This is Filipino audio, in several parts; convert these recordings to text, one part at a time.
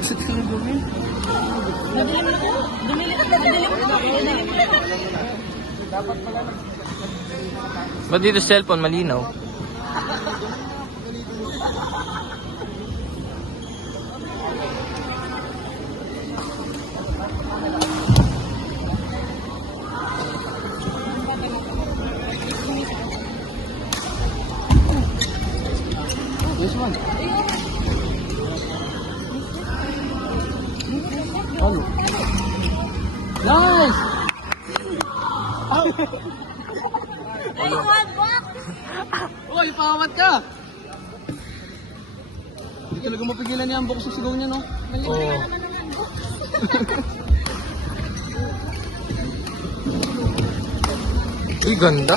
Sa tinagawin. Madilim na po. Madilim na. Ba't dito cellphone malinaw? This one. Ano? Nice! Ay, one box! Uy, pawat ka! Hindi talaga mapigilan niya ang box sa sigaw niya, no? Oo. Naman ang box. Uy, ganda.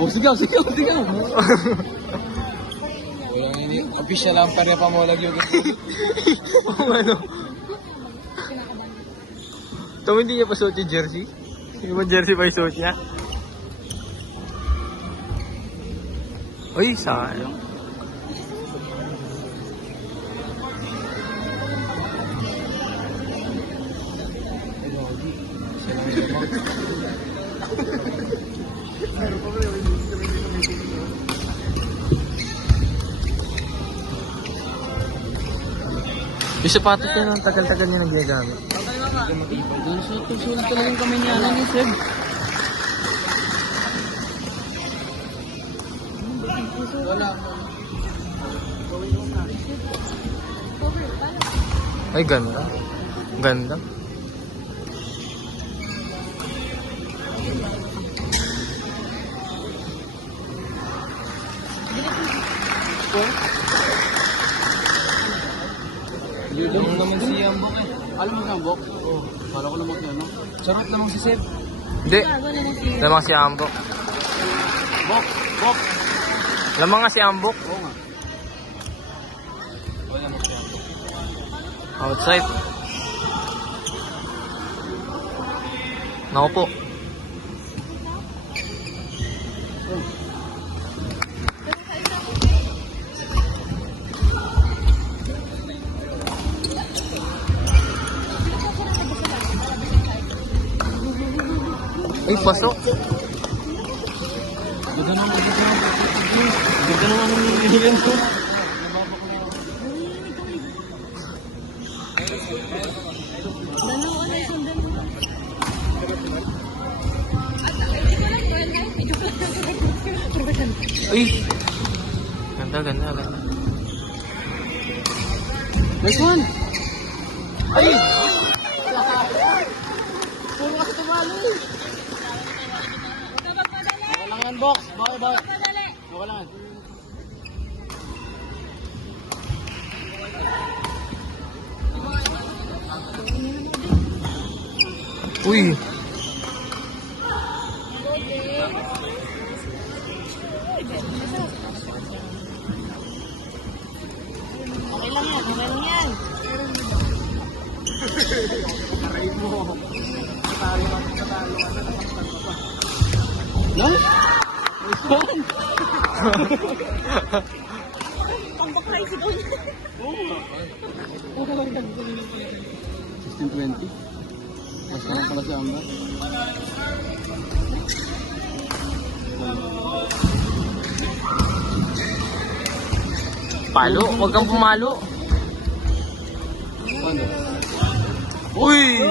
Oh, sigaw! Wala nga hindi. Official ang pare pa mo lagi yung Oo, ano? Ito hindi niya pa suot yung jersey? Yung ba jersey pa yung suot niya? Uy, sayang. Yung sapatos niya, ang tagal-tagal niya naggagamit. Doon sulit talagang kami niya lang yung Seb. Wala. Ay, ganda. Ganda. Yun naman si Yambok eh. Alam mo si Yambok? Oo. Kala ko naman ano. Charot naman si Seb. Hindi. Lamang si Ambok. Bok! Bok! Lamang nga si Ambok. Oo nga. Wala mo si Yambok. Outside. Naku po. Ay, pasok. Ganda naman ang niligan ko. Dalawa na yung sundan mo. Uy. Ganda, ganda, ganda. Nice one! Ay! Puro kasi tumalo eh. Wakalangan box! Bakit? Wakalangan. Uy. Okay lang yan, okay lang yan. No? Nice one! Pambakray si Don. 16-20. Basta lang pala si Amba. Palo, huwag kang pumalo. Ano? Uy!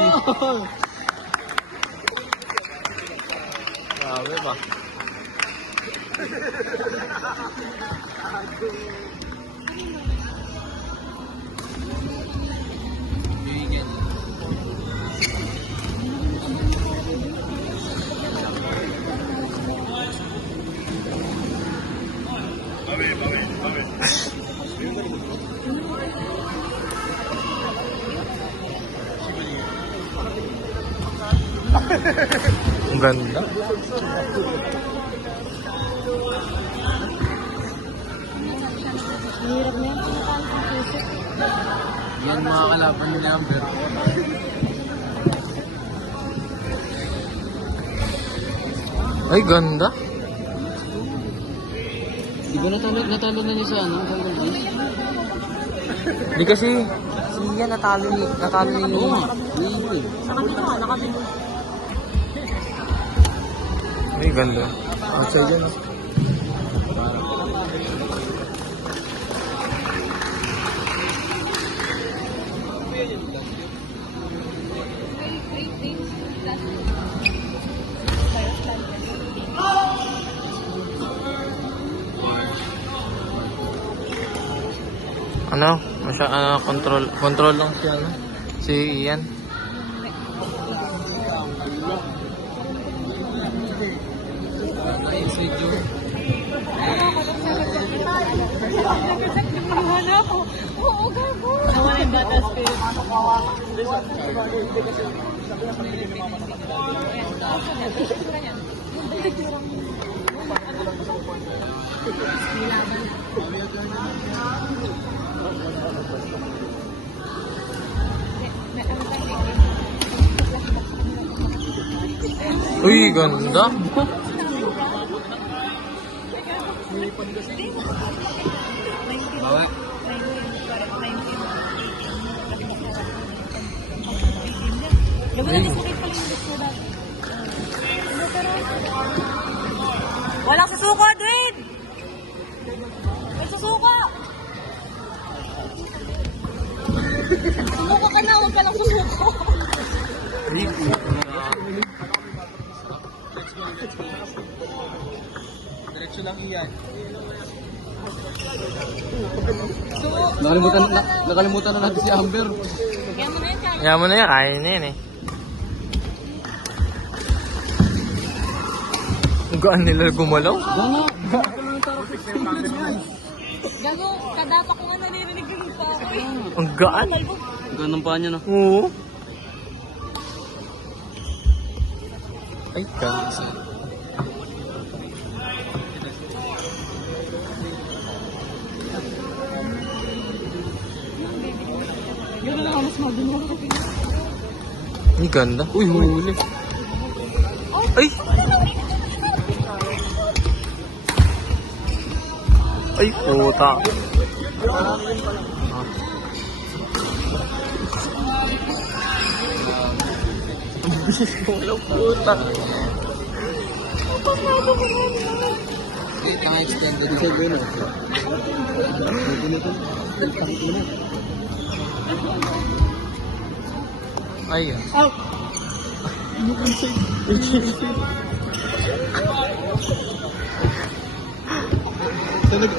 Grabe ba? Ang ganda. Hirap na yan. Pinatalo sa puso. Yan mga kalaban ni Amber. Ay, ganda. Di ba natalo na niya sa ano? Sa Hindi kasi Si Ian natalo ni... Oo nga. Hindi. Sa kanila, nakabili. Ay, ganda. Outside yan, ah. Ano? Control lang si ano? Si Ian. Wala po. Oo, gago. Nawala yung bata spirit. Uy, ganda. Bawa. Walang susuko, Dwayne! May susuko! Sumuko ka na, huwag ka lang sumuko. Diretso lang Ian. Sumuko. Nakalimutan na natin si Amber. Kaya mo na yan, kaya. Kaya mo na yan, kaya na yan eh. Ang gaan nila gumalaw. Gana. Gago, kadapa ko nga naririnig yung pa ako eh. Ang gaan. Ganun pa niya na. Oo. Ay, ganda. Gago na mas magulo. Ang ganda. Uy, huli. Ay! Ay, puta. Ang bilis ko, walang puta. Ito ang extended. Isa gano. Ay,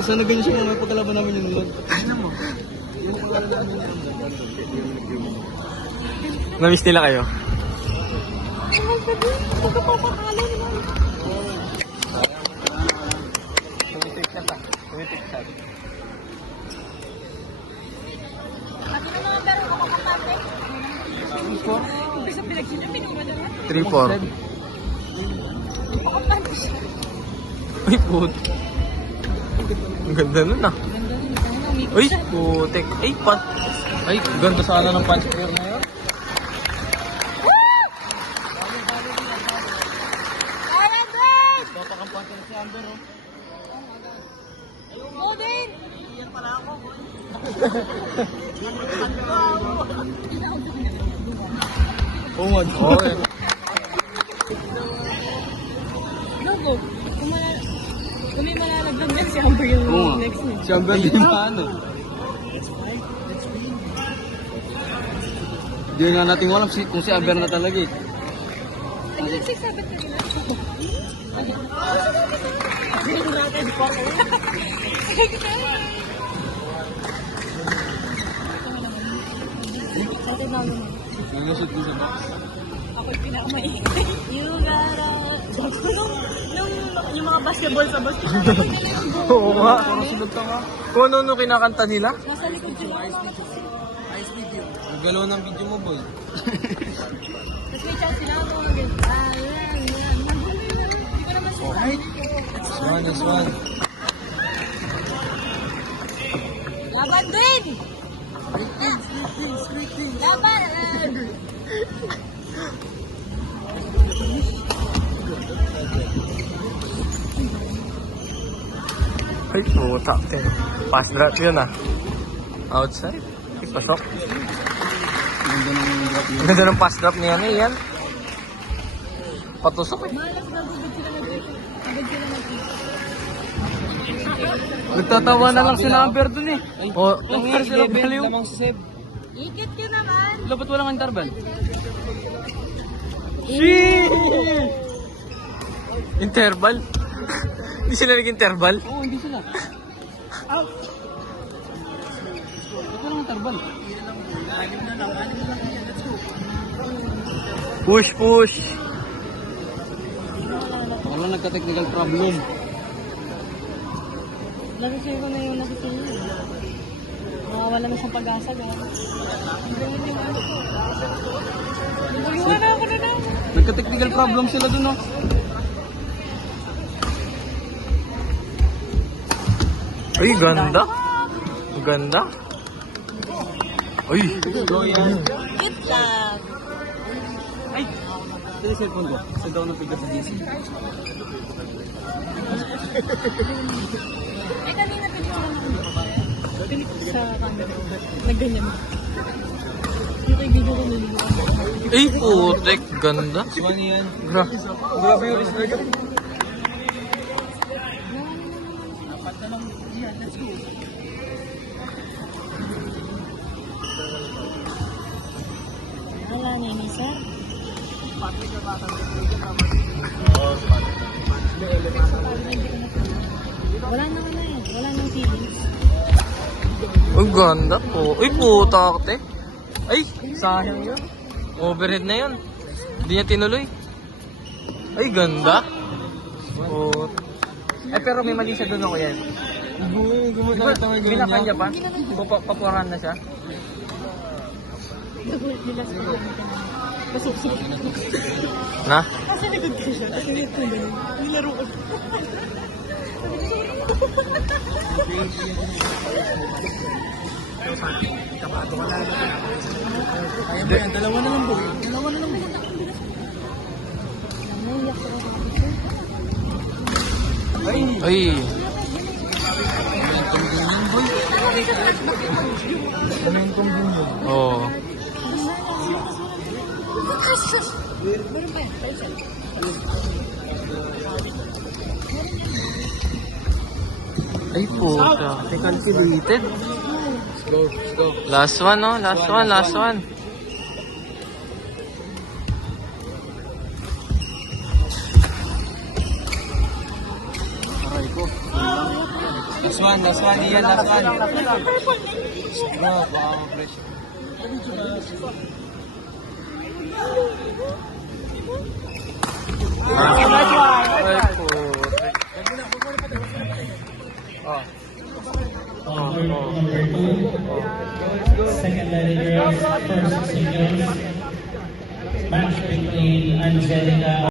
Sana ganyan siya mga pagkalaban namin yung nulad. namiss nila kayo? Lagi na mga pero ako kapatid. Bisa pinagsinapin mo na naman. 3-4. Ay, puto. Ang ganda nun ah. Uy, putik. Ay, pat. Ay, ganda sana ng punch player na yun. Papakampante na si Amber, oh. Oo din! Oo nga. Oo eh. Gago, kung may malalagdag next, si Amber yung Oo nga. next niya. Si Amber din na ano. Hindi nga natin alam kung si Amber na talaga eh. Ano yung 6-7 kanina? Hindi natin po. Nilusot din sa box. Ako yung pinakamaingay. You gotta... Yung mga basketball sa basketball. Oo nga. Parang sunod ka nga. Kung ano kinakanta nila? Nasa likod sila. Nagalaw ng video mo, boy. Tapos may chance sila ako. Hindi ko naman siya. Nice one. Laban din! Laban! Ay, puta. Pass drop yun ah. Outside. Pasok. Ganda ng drop yun. Ang ganda ng pass drop niya yan. Patusok eh. Malas na agad sila agad sila Nagtatawa na lang si Number dun eh. Oh, Number sila baliw. Lamang sa save. Ikit ka naman. Dapat walang interval. interval. Hindi sila nag-interval. Oo, hindi sila. Out! Dapat walang interval. Push, push. Wala nagka-technical problem. Lagi siya ko na yung nakikita. Nakawala na siyang pag-asa. Iwan na ako na lang. Nagka-technical problem sila dun oh. Ay, ganda. Ganda. Ay. Hit lang. Ay! Ito yung cellphone ko. Sa daw ng pigas sa DC. Eh, kanina pinili sa camera. Nagganyan. Yung kaibigan ko nililiwan. Ay, putek. Ganda. Swan yan. Grabe yung risk. Wala niya ni sir. Wala na eh. Wala nang feelings. Ay, ganda po. Ay, puta te. Ay, sayang yun. Overhead na yun. Hindi niya tinuloy. Ay, ganda. Oh. Ay, pero may mali siya doon ako yan. Binakan niya pa? Papuran na siya? Nagulit nila sa kanya. Masuk-suk. Na? Kasi likod ko siya. Kasi nito ko ganun. Nilaro ko. Kaya ba yan? Dalawa na lang po. Dalawa na lang po. Naiyak ko. Ay! Ay. Momentum din yan boy. Momentum din yun. Oo. Meron pa yan. Paisa. Ay, puta. Calculated. Let's go, let's go. Last one, no? Last one, last one. Aray ko. Last one, yan, last one. Bro, wow, fresh. Ay, putek. Oh. Second letter, first singles. Match between Angelica